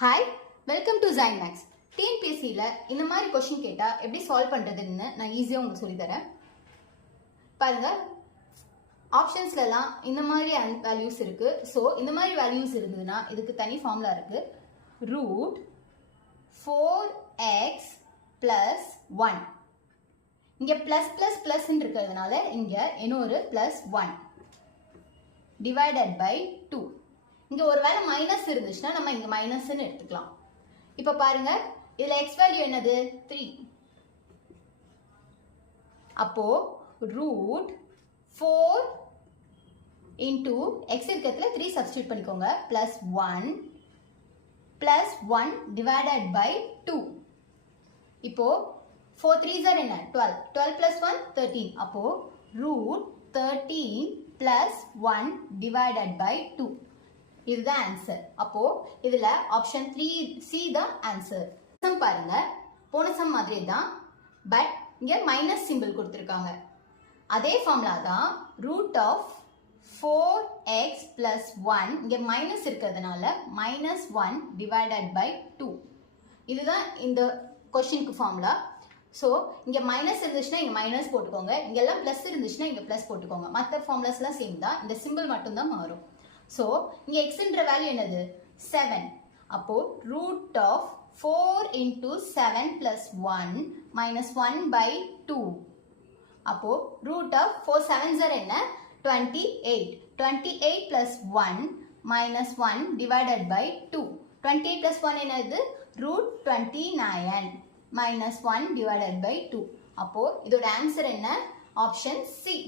Hi, welcome to Zymax. TNPSCல இந்த மாதிரி question கேட்டா எப்படி சால்வ் பண்றதுன்னு நான் ஈஸியா உங்களுக்கு சொல்லி தரேன். பாருங்க, ஆப்ஷன்ஸ்லலாம் இந்த மாதிரி வேல்யூஸ் இருக்கு. சோ இந்த மாதிரி வேல்யூஸ் இருந்ததுன்னா இதுக்கு தனி ஃபார்முலா இருக்கு. Root 4x plus 1. இங்க பிளஸ் பிளஸ் பிளஸ் இருக்கிறதுனால இங்க இன்னொரு பிளஸ் 1 divided by 2. இங்க ஒருவேளை மைனஸ் இருந்துச்சுன்னா நம்ம இங்க மைனஸ்னு எடுத்துக்கலாம். இப்ப பாருங்க, இதுல x வேல்யூ என்னது 3. அப்போ ரூட் 4 into x இருக்கிறதுல 3 சப்ஸ்டிட்யூட் பண்ணிக்கோங்க பிளஸ் 1 பிளஸ் 1 divided by 2. இப்போ 4 3s are என்ன 12. 12 plus 1 13. அப்போ root 13 plus 1 divided by 2. இதுதான் ஆன்சர். அப்போ இதுல ஆப்ஷன் 3C தான் ஆன்சர். சம் பாருங்க, போன சம் மாதிரி தான், பட் இங்க மைனஸ் சிம்பிள் கொடுத்திருக்காங்க. அதே ஃபார்முலா தான் ரூட் ஆஃப் 4x plus 1. இங்க மைனஸ் இருக்கிறதுனால மைனஸ் 1 divided by 2. இதுதான் இந்த क्वेश्चनக்கு ஃபார்முலா. ஸோ இங்கே மைனஸ் இருந்துச்சுன்னா இங்கே மைனஸ் போட்டுக்கோங்க, இங்கெல்லாம் ப்ளஸ் இருந்துச்சுன்னா இங்கே ப்ளஸ் போட்டுக்கோங்க. மற்ற ஃபார்முலாஸ்லாம் சேம் தான், இந்த சிம்பிள் மட்டும்தான் மாறும். ஸோ இங்கே எக்ஸ்ன்ற வேல்யூ என்னது 7. அப்போ root of 4 into 7 plus 1 minus 1 by 2. அப்போ ரூட் ஆஃப் 4 7s are என்ன 28. 28 plus 1 minus 1 divided by 2. 28 plus 1 என்னது root 29 minus 1 divided by 2. அப்போ இதோட ஆன்சர் என்ன ஆப்ஷன் C.